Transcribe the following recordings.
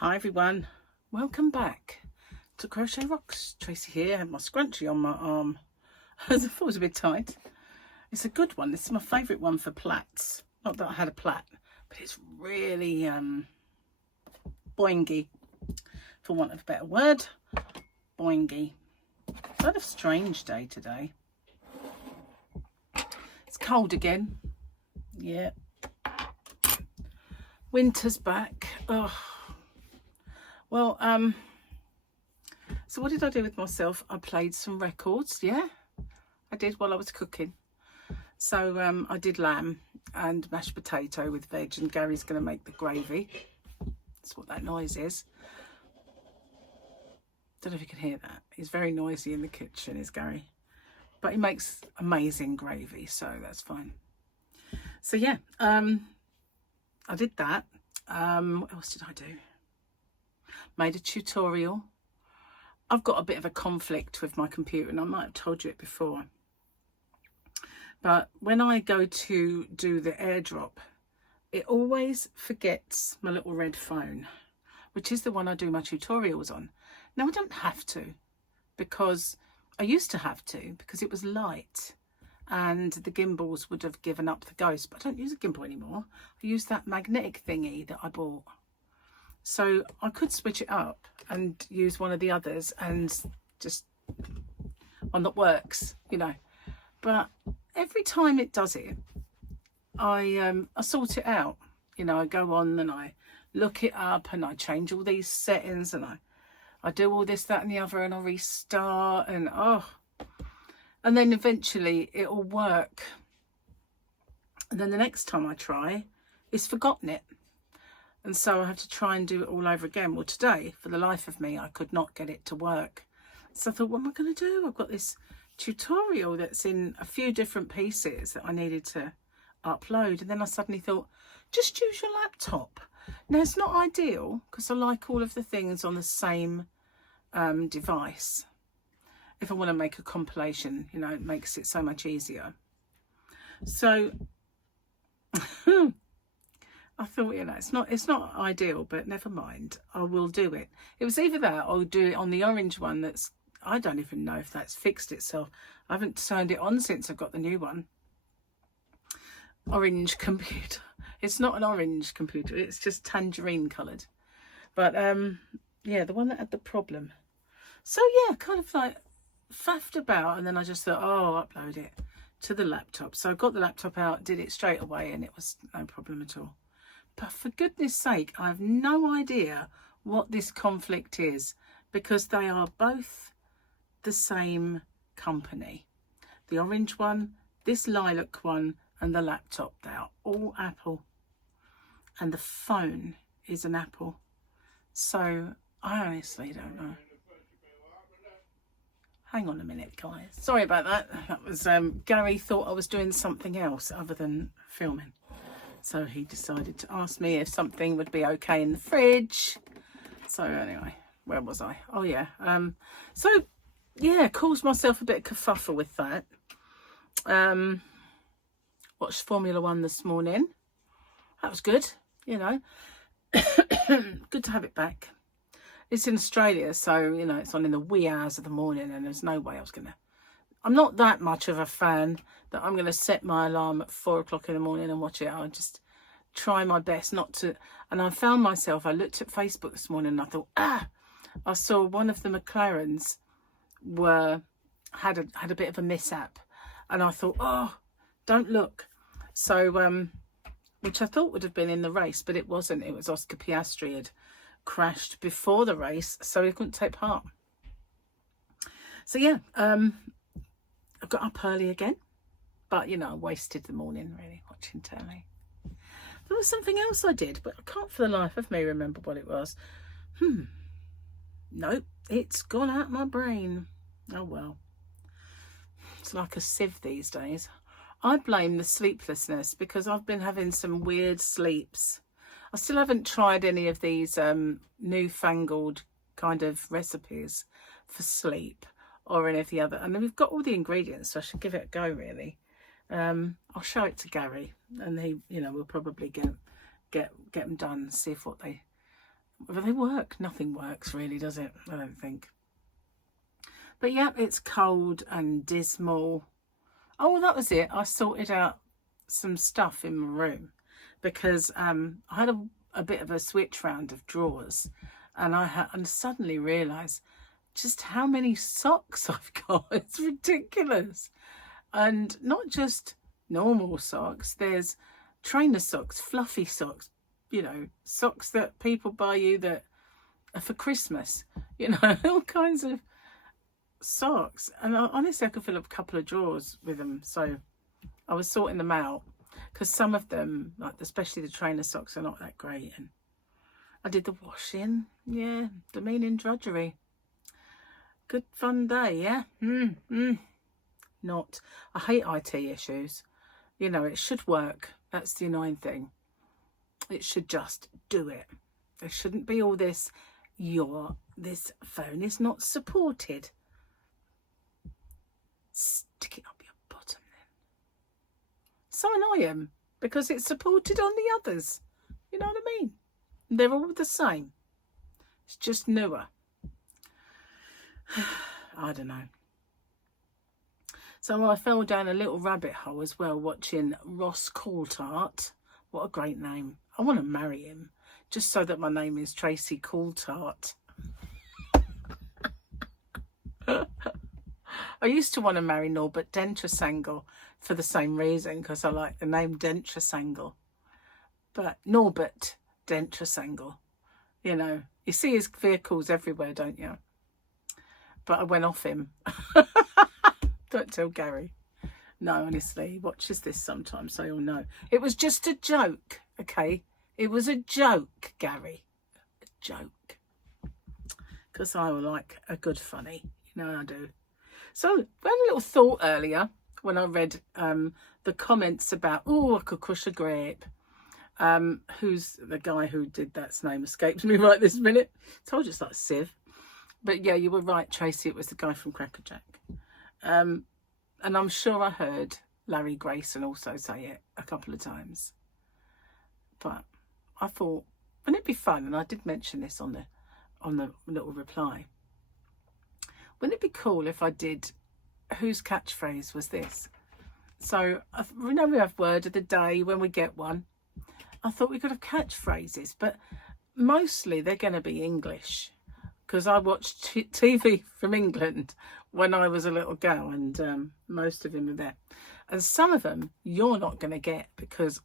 Hi everyone, welcome back to Crochet Rocks. Tracy here. I have my scrunchie on my arm. I thought it was a bit tight. It's a good one. This is my favourite one for plaits. Not that I had a plait, but it's really boingy, for want of a better word. Boingy. It's had a strange day today. It's cold again. Yeah. Winter's back. Oh. Well, so what did I do with myself? I played some records, yeah, I did while I was cooking. So I did lamb and mashed potato with veg, and Gary's going to make the gravy. That's what that noise is. Don't know if you can hear that. He's very noisy in the kitchen, is Gary. But he makes amazing gravy, so that's fine. So yeah, I did that. What else did I do? Made a tutorial. I've got a bit of a conflict with my computer, and I might have told you it before. But when I go to do the airdrop, it always forgets my little red phone, which is the one I do my tutorials on. Now I don't have to, because I used to have to, because it was light and the gimbals would have given up the ghost. But I don't use a gimbal anymore. I use that magnetic thingy that I bought. So I could switch it up and use one of the others and just one that works, you know. But every time it does it, I sort it out. You know, I go on and I look it up and I change all these settings and I do all this, that and the other, and I restart and and then eventually it'll work. And then the next time I try, it's forgotten it. And so I have to try and do it all over again. Well, today, for the life of me, I could not get it to work. So I thought, what am I going to do? I've got this tutorial that's in a few different pieces that I needed to upload. And then I suddenly thought, just use your laptop. Now, it's not ideal because I like all of the things on the same device. If I want to make a compilation, you know, it makes it so much easier. So I thought, you know, it's not ideal, but never mind. I will do it. It was either that or I'll do it on the orange one that's, I don't even know if that's fixed itself. I haven't turned it on since I've got the new one. Orange computer. It's not an orange computer. It's just tangerine coloured. But, yeah, the one that had the problem. So, yeah, kind of like faffed about. And then I just thought, oh, I'll upload it to the laptop. So I got the laptop out, did it straight away, and it was no problem at all. But for goodness sake, I have no idea what this conflict is, because they are both the same company. The orange one, this lilac one, and the laptop, they are all Apple. And the phone is an Apple. So I honestly don't know. Hang on a minute, guys. Sorry about that. That was Gary thought I was doing something else other than filming. So he decided to ask me if something would be okay in the fridge. So anyway, where was I? Oh yeah. So yeah, caused myself a bit of kerfuffle with that. Watched Formula 1 this morning. That was good, you know. Good to have it back. It's in Australia, so, you know, it's on in the wee hours of the morning, and there's no way I was going to... I'm not that much of a fan that I'm going to set my alarm at 4 o'clock in the morning and watch it. I'll just try my best not to. And I found myself, I looked at Facebook this morning and I thought, I saw one of the McLarens had a bit of a mishap. And I thought, oh, don't look. So, which I thought would have been in the race, but it wasn't. It was Oscar Piastri had crashed before the race, so he couldn't take part. So yeah, I got up early again, but you know, I wasted the morning really watching telly. There was something else I did, but I can't for the life of me remember what it was. Nope, it's gone out my brain. Oh well, it's like a sieve these days. I blame the sleeplessness, because I've been having some weird sleeps. I still haven't tried any of these newfangled kind of recipes for sleep or any of the other. And we've got all the ingredients, so I should give it a go really. I'll show it to Gary, and he, you know, will probably get them done, see if what they Whether they work, nothing works really, does it? I don't think. But yeah, it's cold and dismal. Oh, that was it. I sorted out some stuff in my room because I had a bit of a switch round of drawers, and and suddenly realised just how many socks I've got. It's ridiculous. And not just normal socks. There's trainer socks, fluffy socks, you know, socks that people buy you that are for Christmas, you know, all kinds of socks. And honestly, I could fill up a couple of drawers with them. So I was sorting them out because some of them, like especially the trainer socks, are not that great. And I did the washing. Yeah, demeaning drudgery. Good fun day, yeah? Not. I hate IT issues. You know, it should work. That's the annoying thing. It should just do it. There shouldn't be all this, this phone is not supported. Stick it up your bottom then. So annoying because it's supported on the others. You know what I mean? They're all the same. It's just newer. I don't know. So I fell down a little rabbit hole as well watching Ross Coulthart. What a great name. I want to marry him just so that my name is Tracy Coulthart. I used to want to marry Norbert Dentresangle for the same reason, because I like the name Dentresangle. But Norbert Dentresangle, you know, you see his vehicles everywhere, don't you? But I went off him. Don't tell Gary. No, honestly, he watches this sometimes, so he'll know. It was just a joke, okay? It was a joke, Gary. A joke. Because I like a good funny. You know I do. So, I had a little thought earlier when I read the comments about, oh, I could crush a grape. Who's the guy who did that's name escapes me right this minute. Told you it's like Civ. But yeah, you were right, Tracy. It was the guy from Cracker Jack. And I'm sure I heard Larry Grayson also say it a couple of times. But I thought, wouldn't it be fun? And I did mention this on the little reply. Wouldn't it be cool if I did, whose catchphrase was this? So, we know we have word of the day when we get one. I thought we could have catchphrases, but mostly they're going to be English. Because I watched TV from England when I was a little girl, and most of them are there. And some of them you're not going to get because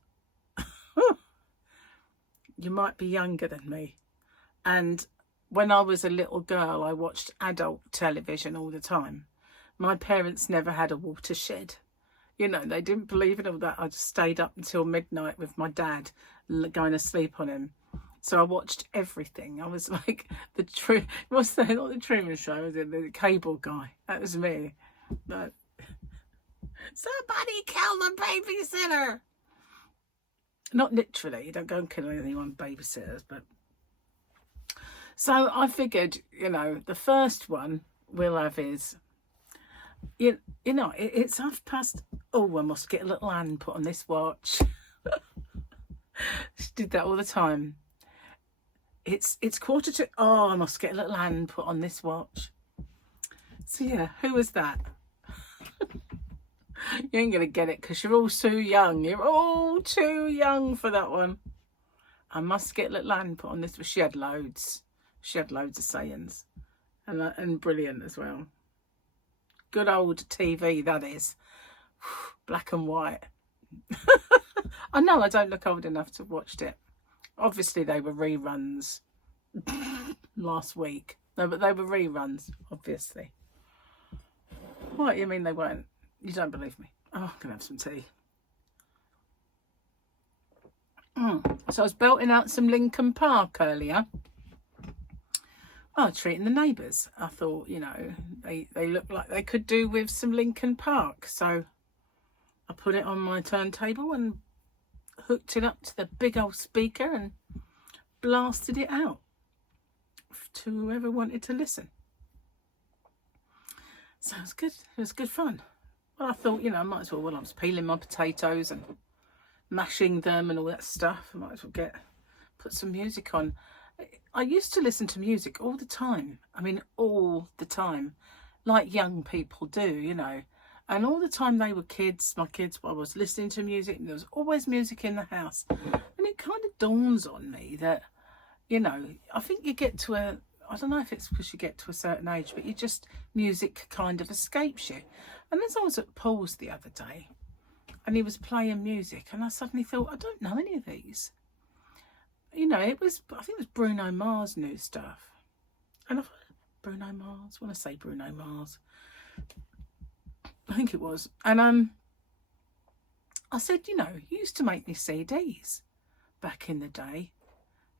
you might be younger than me. And when I was a little girl, I watched adult television all the time. My parents never had a watershed. You know, they didn't believe in all that. I just stayed up until midnight with my dad, going to sleep on him. So I watched everything. I was like what's that? Not the Truman Show, was it? The cable guy. That was me. But somebody kill the babysitter. Not literally. You don't go and kill anyone, babysitters. But so I figured, you know, the first one we'll have is, you know, it's past. Oh, I must get a little hand put on this watch. She did that all the time. It's 1:45. Oh, I must get a little hand put on this watch. So yeah, who was that? You ain't gonna get it because you're all too young. You're all too young for that one. I must get a little hand put on this. She had loads. She had loads of sayings, and brilliant as well. Good old TV, that is. Black and white. I know I don't look old enough to have watched it. Obviously, they were reruns last week. No, but they were reruns, obviously. What, you mean they weren't? You don't believe me? Oh, I'm going to have some tea. So I was belting out some Lincoln Park earlier. Oh, treating the neighbours. I thought, you know, they look like they could do with some Lincoln Park. So I put it on my turntable and hooked it up to the big old speaker and blasted it out to whoever wanted to listen. So it was good. It was good fun. Well, I thought, you know, I might as well, while I was peeling my potatoes and mashing them and all that stuff, I might as well put some music on. I used to listen to music all the time. I mean, all the time, like young people do, you know. And all the time they were kids, my kids, I was listening to music, and there was always music in the house. And it kind of dawns on me that, you know, I think you get to I don't know if it's because you get to a certain age, but music kind of escapes you. And as I was at Paul's the other day, and he was playing music, and I suddenly thought, I don't know any of these. You know, I think it was Bruno Mars' new stuff. And I thought, Bruno Mars, when I say Bruno Mars, I think it was. And I said, you know, you used to make me CDs back in the day.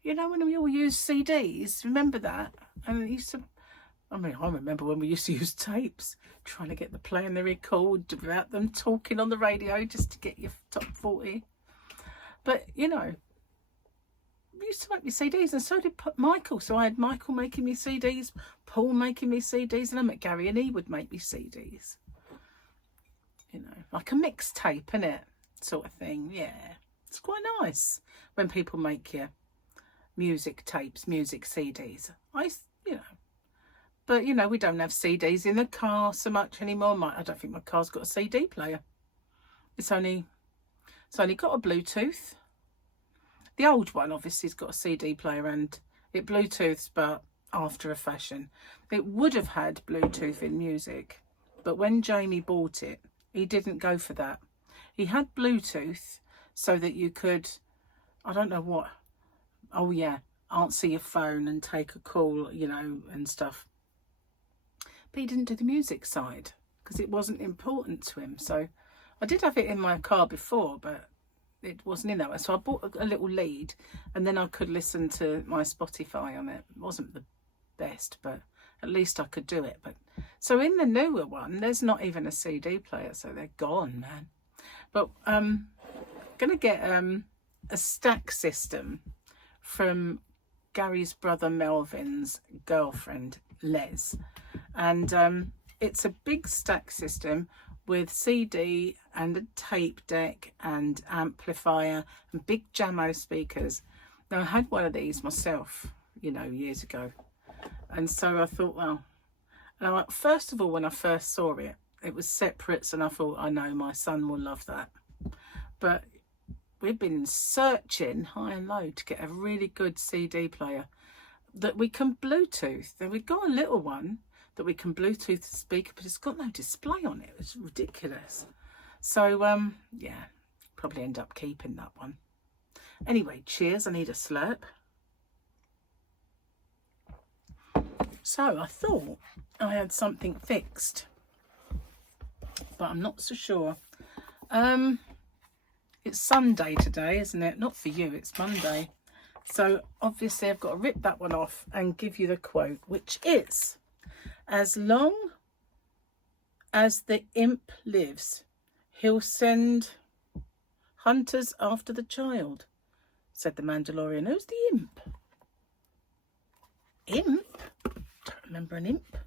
You know, when we all used CDs, remember that? And it used to, I mean, I remember when we used to use tapes, trying to get the play and the record without them talking on the radio just to get your top 40. But, you know, we used to make me CDs, and so did Michael. So I had Michael making me CDs, Paul making me CDs, and I met Gary and he would make me CDs. You know, like a mixtape, innit? Sort of thing, yeah. It's quite nice when people make you music tapes, music CDs. You know, but you know, we don't have CDs in the car so much anymore. I don't think my car's got a CD player. It's only got a Bluetooth. The old one obviously has got a CD player and it Bluetooths, but after a fashion. It would have had Bluetooth in music, but when Jamie bought it, he didn't go for that. He had Bluetooth so that you could, I don't know what, oh yeah, answer your phone and take a call, you know, and stuff. But he didn't do the music side because it wasn't important to him. So I did have it in my car before, but it wasn't in that one. So I bought a little lead, and then I could listen to my Spotify on it. It wasn't the best, but at least I could do it. But so in the newer one, there's not even a CD player, so they're gone, man. But I'm gonna get a stack system from Gary's brother Melvin's girlfriend Les, and it's a big stack system with CD and a tape deck and amplifier and big Jamo speakers. Now I had one of these myself, you know, years ago, and so I thought, well, now first of all, when I first saw it, it was separates, and I thought, I know my son will love that. But we've been searching high and low to get a really good CD player that we can Bluetooth. Then we've got a little one that we can Bluetooth the speaker, but it's got no display on it. It's ridiculous. So yeah, probably end up keeping that one. Anyway, cheers. I need a slurp. So I thought I had something fixed, but I'm not so sure. It's Sunday today, isn't it? Not for you, it's Monday. So obviously I've got to rip that one off and give you the quote, which is, as long as the imp lives, he'll send hunters after the child, said the Mandalorian. Who's the imp? Imp? Don't remember an imp.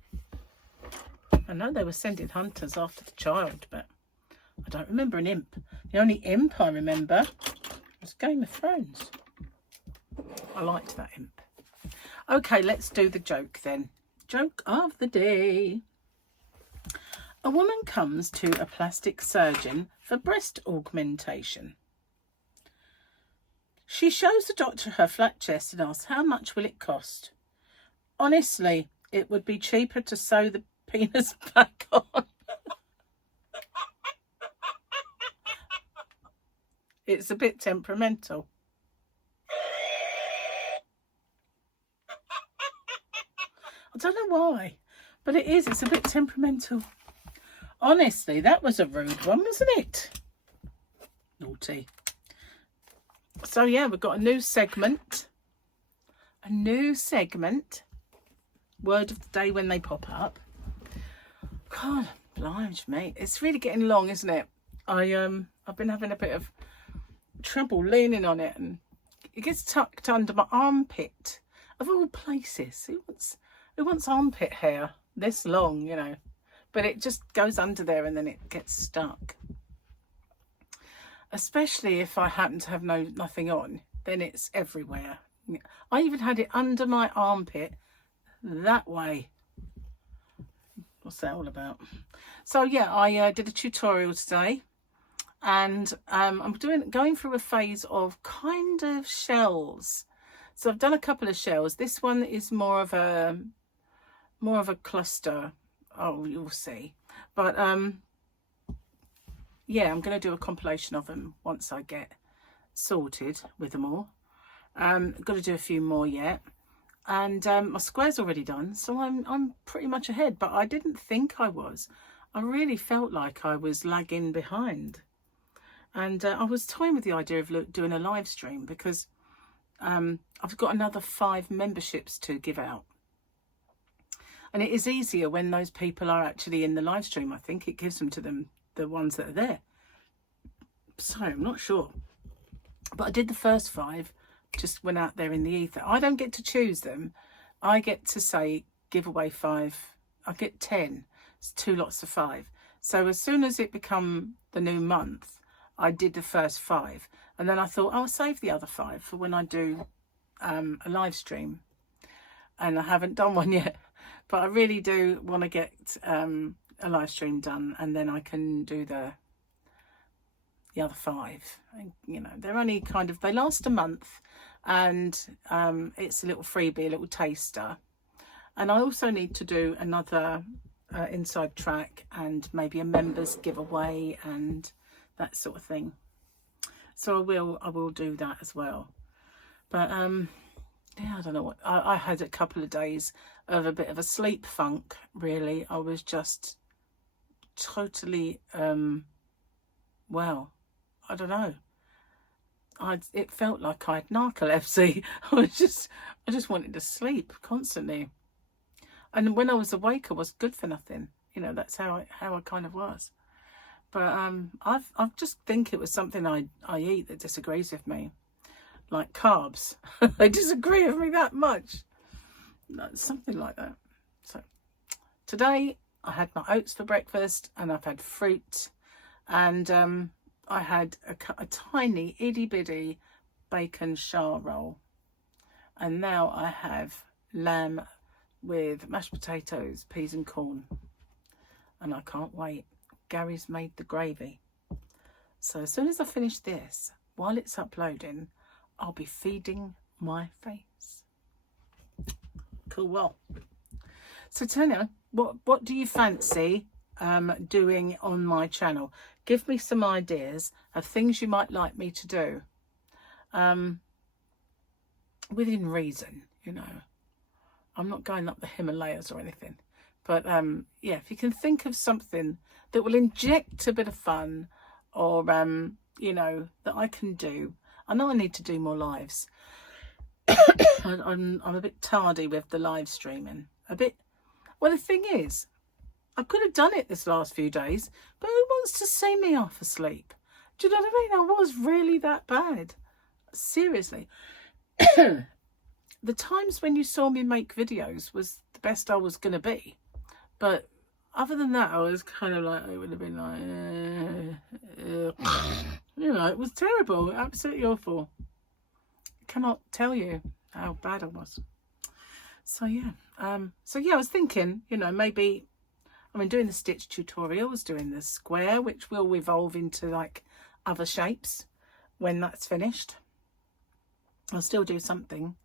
I know they were sending hunters after the child, but I don't remember an imp. The only imp I remember was Game of Thrones. I liked that imp. Okay, let's do the joke then. Joke of the day. A woman comes to a plastic surgeon for breast augmentation. She shows the doctor her flat chest and asks, how much will it cost? Honestly, it would be cheaper to sew the penis back on. It's a bit temperamental. I don't know why, but it is. It's a bit temperamental. Honestly, that was a rude one, wasn't it? Naughty. So yeah, we've got a new segment. A new segment. Word of the day when they pop up. God, blimey, mate. It's really getting long, isn't it? I've been having a bit of trouble leaning on it, and it gets tucked under my armpit. Of all places, who wants armpit hair this long, you know? But it just goes under there and then it gets stuck. Especially if I happen to have nothing on, then it's everywhere. I even had it under my armpit that way. What's that all about? So yeah, I did a tutorial today, and I'm going through a phase of kind of shells. So I've done a couple of shells. This one is more of a cluster. Oh, you'll see. But yeah, I'm going to do a compilation of them once I get sorted with them all. Got to do a few more yet. And my square's already done, so I'm pretty much ahead, but I didn't think I was. I really felt like I was lagging behind. And I was toying with the idea of doing a live stream, because I've got another 5 memberships to give out. And it is easier when those people are actually in the live stream. I think it gives them to them, the ones that are there. So I'm not sure. But I did the first 5. Just went out there in the ether. I don't get to choose them. I get to say give away 5. I get 10. It's 2 lots of 5. So as soon as it become the new month, I did the first 5, and then I thought I'll save the other 5 for when I do a live stream. And I haven't done one yet, but I really do want to get a live stream done, and then I can do the other 5. And, you know, they're only they last a month, and it's a little freebie, a little taster. And I also need to do another inside track and maybe a members giveaway and that sort of thing. So I will do that as well. But yeah, I don't know what I had a couple of days of a bit of a sleep funk, really. I was just totally well, I don't know. It felt like I had narcolepsy. I just wanted to sleep constantly. And when I was awake, I was good for nothing. You know, that's how I kind of was. But I just think it was something I eat that disagrees with me, like carbs. They disagree with me that much. Something like that. So today I had my oats for breakfast, and I've had fruit, and I had a tiny itty bitty bacon char roll, and now I have lamb with mashed potatoes, peas and corn, and I can't wait. Gary's made the gravy, so as soon as I finish this, while it's uploading, I'll be feeding my face. Cool. Well, so Tanya, what do you fancy doing on my channel? Give me some ideas of things you might like me to do, within reason, you know. I'm not going up the Himalayas or anything, but yeah, if you can think of something that will inject a bit of fun, or you know, that I can do. I know I need to do more lives. I'm a bit tardy with the live streaming, a bit. Well, the thing is, I could have done it this last few days, but who wants to see me half asleep? Do you know what I mean? I was really that bad. Seriously. The times when you saw me make videos was the best I was going to be. But other than that, I was kind of like, it would have been like, you know, it was terrible. Absolutely awful. I cannot tell you how bad I was. So yeah. I was thinking, you know, maybe, I mean, doing the stitch tutorials, doing the square, which will evolve into like other shapes when that's finished. I'll still do something,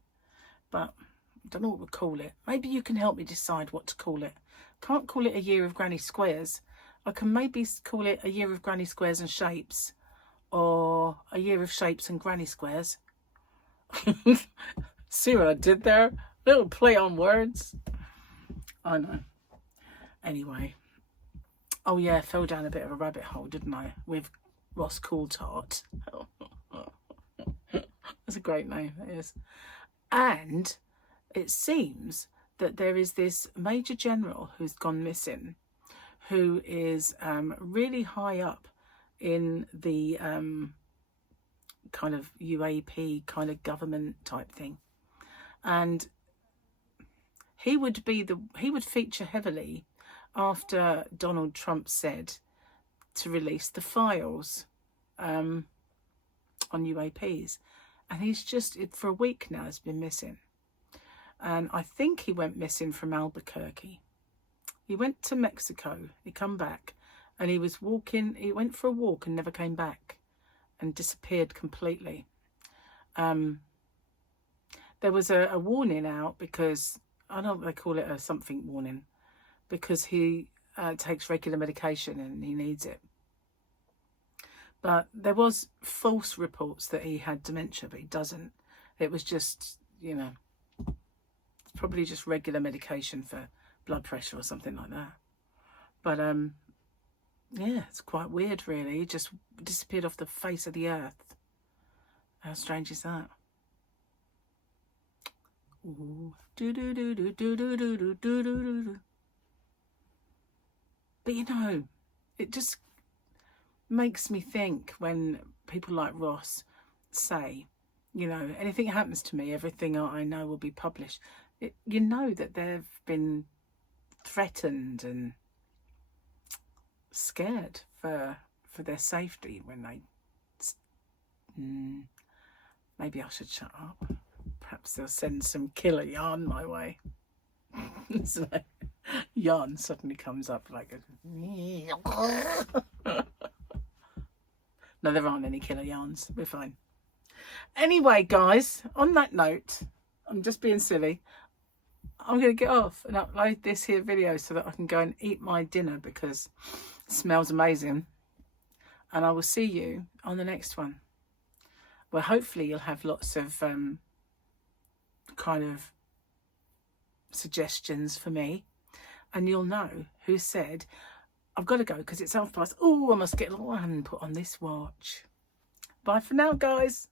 but I don't know what we'll call it. Maybe you can help me decide what to call it. Can't call it a year of granny squares. I can maybe call it a year of granny squares and shapes, or a year of shapes and granny squares. See what I did there? Little play on words. I know. Anyway. Oh yeah, I fell down a bit of a rabbit hole, didn't I? With Ross Coulthard. That's a great name, it is. And it seems that there is this Major General who's gone missing, who is really high up in the kind of UAP kind of government type thing. And he would feature heavily after Donald Trump said to release the files on UAPs. and he's just, for a week now, has been missing. And I think he went missing from Albuquerque. He went to Mexico, he come back, and he was walking, he went for a walk and never came back and disappeared completely. There was a warning out because, I don't know what they call it, a something warning, because he takes regular medication and he needs it. But there was false reports that he had dementia, but he doesn't. It was just, you know, probably just regular medication for blood pressure or something like that. But yeah, it's quite weird, really. He just disappeared off the face of the earth. How strange is that? Ooh. Do do do do do do do do do do do. But you know, it just makes me think when people like Ross say, you know, anything happens to me, everything I know will be published. You know that they've been threatened and scared for their safety when they... maybe I should shut up. Perhaps they'll send some killer yarn my way. So yarn suddenly comes up like a... No, there aren't any killer yarns. We're fine. Anyway, guys, on that note, I'm just being silly. I'm going to get off and upload this here video so that I can go and eat my dinner because it smells amazing. And I will see you on the next one, where hopefully you'll have lots of kind of suggestions for me. And you'll know who said, I've got to go because it's 1:30. Oh, I must get a little hand put on this watch. Bye for now, guys.